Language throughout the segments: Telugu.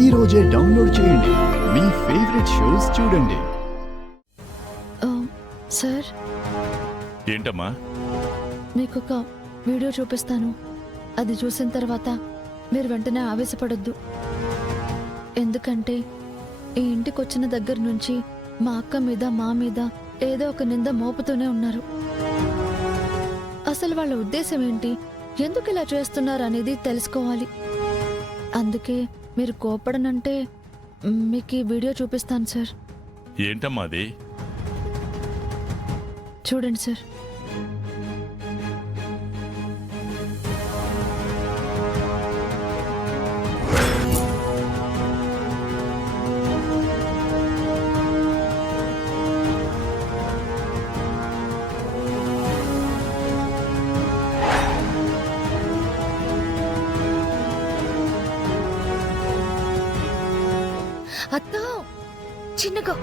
ఈ రోజే డౌన్లోడ్ చేయండి. మీ ఫేవరెట్ షోస్ చూడండి. సార్, ఏంటమ్మా? మీకు ఒక వీడియో చూపిస్తాను. అది చూసిన తర్వాత మీరు వెంటనే ఆవేశపడొద్దు. ఎందుకంటే ఈ ఇంటికి వచ్చిన దగ్గర నుంచి మా అక్క మీద మా మీద ఏదో ఒక నింద మోపుతూనే ఉన్నారు. అసలు వాళ్ళ ఉద్దేశం ఏంటి, ఎందుకు ఇలా చేస్తున్నారు అనేది తెలుసుకోవాలి. అందుకే మీరు కోపడనంటే మీకు ఈ వీడియో చూపిస్తాను సార్. ఏంటమ్మా అది? చూడండి సార్. అత్త, చిన్నగా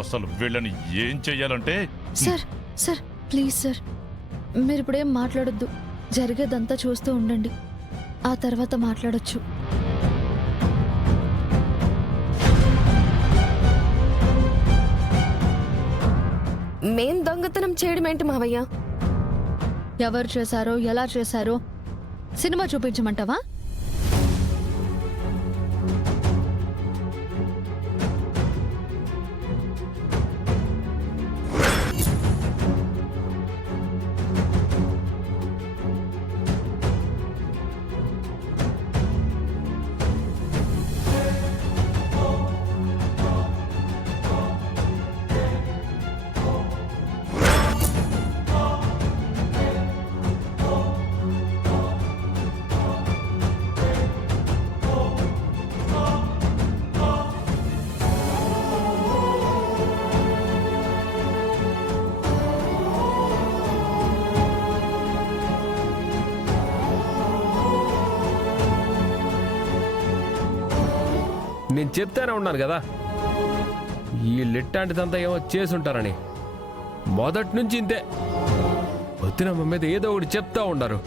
అసలు వీళ్ళని ఏం చెయ్యాలంటే? సార్ సార్ ప్లీజ్ సార్, మీరు ఇప్పుడేం మాట్లాడొద్దు. జరిగేదంతా చూస్తూ ఉండండి, ఆ తర్వాత మాట్లాడొచ్చు. మేం దొంగతనం చేయడం ఏంటి మావయ్య? ఎవరు చేశారో ఎలా చేశారో సినిమా చూపించమంటావా? నేను చెప్తానే ఉన్నాను కదా, ఈ లిట్టాంటిదంతా ఏమో చేసుంటారని. మొదటి నుంచి ఇంతే, వదినమ్మ మీద ఏదో ఒకటి చెప్తా ఉండారు.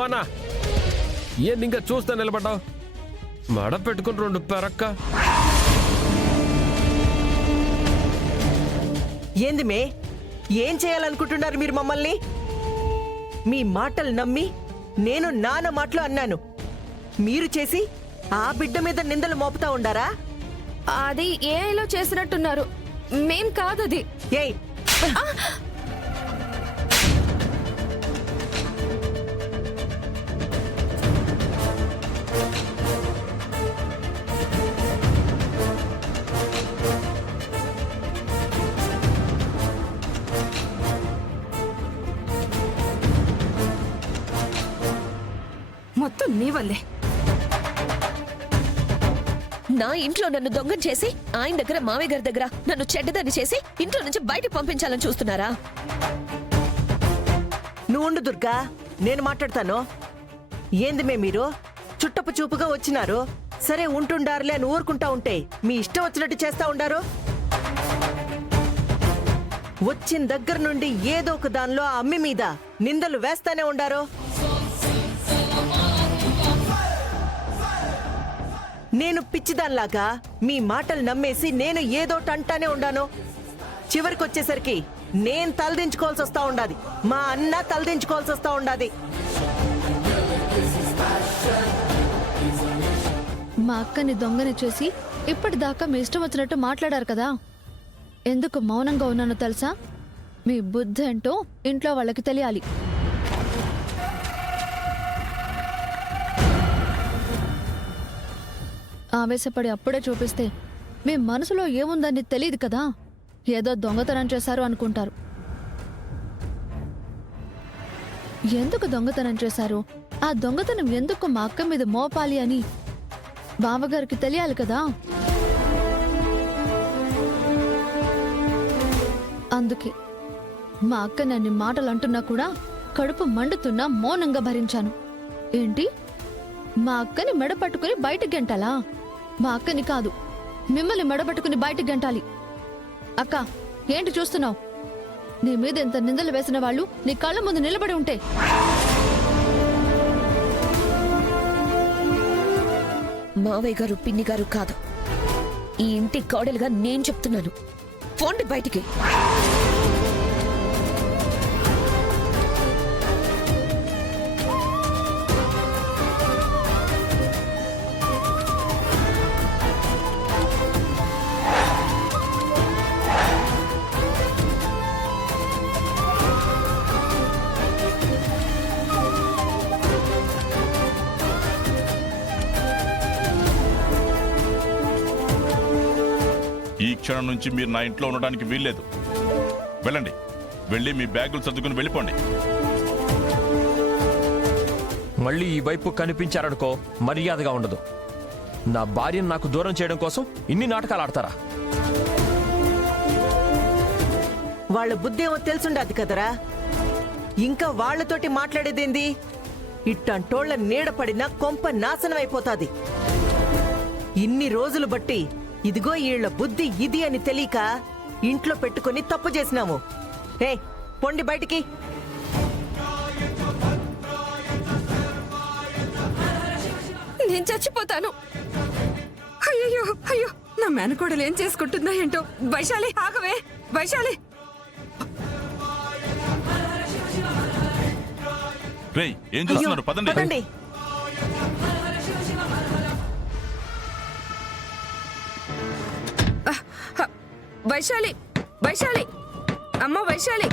ఓనా, ఏంది ఇంకా చూస్తా నిలబడ్డావు? మడ పెట్టుకుని రెండు పెరక్క. ఏంది మే, ఏం చేయాలనుకుంటున్నారు మీరు మమ్మల్ని? మీ మాటలు నమ్మి నేను నాన్న మాటలు అన్నాను, మీరు చేసి ఆ బిడ్డ మీద నిందలు మోపుతా ఉండారా? అది ఏఐలో చేసినట్టున్నారు, మేం కాదది. ఏయ్, మొత్తం నీ వల్లే. నా ఇంట్లో నన్ను దొంగం చేసి ఆయన దగ్గర మామయ్య గారి దగ్గర నన్ను చెడ్డదాన్ని చేసి ఇంట్లో నుంచి బయటకు పంపించాలని చూస్తున్నారా? నువ్వు ఉండు దుర్గా, నేను మాట్లాడతాను. ఏంది మే మీరు చుట్టపు చూపుగా వచ్చినారు, సరే ఉంటుండారులే అని ఊరుకుంటా ఉంటే మీ ఇష్టం వచ్చినట్టు చేస్తా ఉండారు. వచ్చిన దగ్గర నుండి ఏదో ఒక దానిలో ఆ అమ్మి మీద నిందలు వేస్తానే ఉండారు. నేను పిచ్చిదాన్లాగా మీ మాటలు నమ్మేసి నేను ఏదోటి అంటానే ఉండాను. చివరికొచ్చేసరికి నేను తలదించుకోవాల్సి వస్తా ఉండాది, మా అన్న తలదించుకోవాల్సి వస్తా ఉండాది. మా అక్కని దొంగని చేసి ఇప్పటిదాకా మీ ఇష్టం వచ్చినట్టు మాట్లాడారు కదా, ఎందుకు మౌనంగా ఉన్నానో తెలుసా? మీ బుద్ధి ఏంటో ఇంట్లో వాళ్ళకి తెలియాలి. ఆవేశపడి అప్పుడే చూపిస్తే మీ మనసులో ఏముందని తెలియదు కదా. ఏదో దొంగతనం చేశారు అనుకుంటారు. ఎందుకు దొంగతనం చేశారు, ఆ దొంగతనం ఎందుకు మా అక్క మీద మోపాలి అని బావగారికి తెలియాలి కదా. అందుకే మా అక్క నన్ను మాటలు అంటున్నా కూడా కడుపు మండుతున్నా మౌనంగా భరించాను. ఏంటి, మా అక్కని మెడ పట్టుకుని బయటకు గెంటాలా? మా అక్కని కాదు, మిమ్మల్ని మెడబట్టుకుని బయటకు గెంటాలి. అక్క, ఏంటి చూస్తున్నావు? నీ మీద ఎంత నిందలు వేసిన వాళ్ళు నీ కళ్ళ ముందు నిలబడి ఉంటే మావయ్య గారు పిన్ని గారు కాదు, ఈ ఇంటి కోడలుగా నేను చెప్తున్నాను. పోండి బయటికి. ఈ క్షణం నుంచి మీరు నా ఇంట్లో ఉండడానికి వీల్లేదు. వెళ్ళండి, వెళ్ళి మీ బ్యాగులు సర్దుకుని వెళ్ళిపోండి. మళ్ళీ ఈ వైపు కనిపించారనుకో మర్యాదగా ఉండదు. నా భార్యను నాకు దూరం చేయడం కోసం ఇన్ని నాటకాలు ఆడతారా? వాళ్ళ బుద్ధేమో తెలుసుండదు కదరా. ఇంకా వాళ్లతోటి మాట్లాడేదేంది? ఇట్టంటోళ్ల నీడ పడినా కొంప నాశనం అయిపోతాది. ఇన్ని రోజులు బట్టి ఇదిగో ఈళ్ల బుద్ధి ఇది అని తెలియక ఇంట్లో పెట్టుకుని తప్పు చేసినాము. ఏ పొండి బయటికి. నేను చచ్చిపోతాను. అయ్యో అయ్యో, నా మేనకోడలు ఏం చేసుకుంటుందో ఏంటో. వైశాలి, ఆగవే వైశాలి. రేయ్, ఏం చూస్తున్నారు? పదండి. పదండి. వైశాలి, వైశాలి, అమ్మ వైశాలి,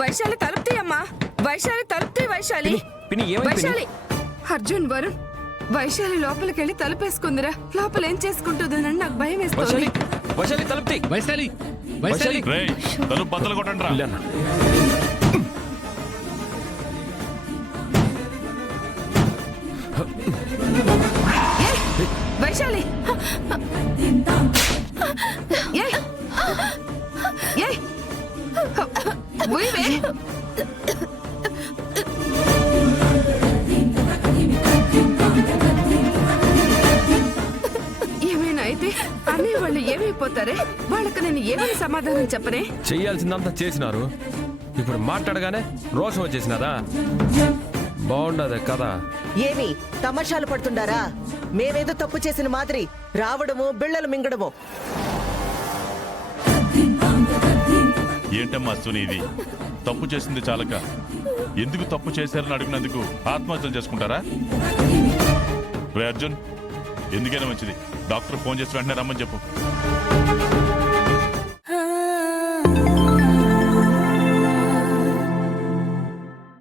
వైశాలి తలుపుతీ అమ్మా. వైశాలి తలుపుతీ. వైశాలి, పిన్ని, ఏమైంది పిన్ని? వైశాలి. అర్జున్, వరుణ్, వైశాలి లోపలికెళ్ళి తలుపేసుకుందిరా. లోపల ఏం చేసుకుంటుందోనని నాకు భయం వైశాలి, వేస్తుంది. వైశాలి తలుపుతీ. వైశాలి, వైశాలి. రేయ్, తలుపు బద్దలు కొట్టండి రా. లేనా? వైశాలి, ఏయ్, ఏయ్, ఉయ్యవే. ఏమైనా అయితే అన్నయ్య వాళ్ళు ఏమైపోతారే? వాళ్ళకి నేను ఏమైనా సమాధానం చెప్పనే? చెయ్యాల్సిందంతా చేసినారు. ఇప్పుడు మాట్లాడగానే రోషం వచ్చేసినదా? బాగుండదు కదా. ఏమి తమాషాలు పడుతుండారా? మేమేదో తప్పు చేసిన మాదిరి రావడము, బిళ్ళలు మింగడము. ఏంటమ్మా సునీ ఇది? తప్పు చేసింది చాలక ఎందుకు తప్పు చేశారని అడిగినందుకు ఆత్మహత్యలు చేసుకుంటారా? రే అర్జున్, ఎందుకైనా మంచిది డాక్టర్ ఫోన్ చేసి వెంటనే రమ్మని చెప్పు.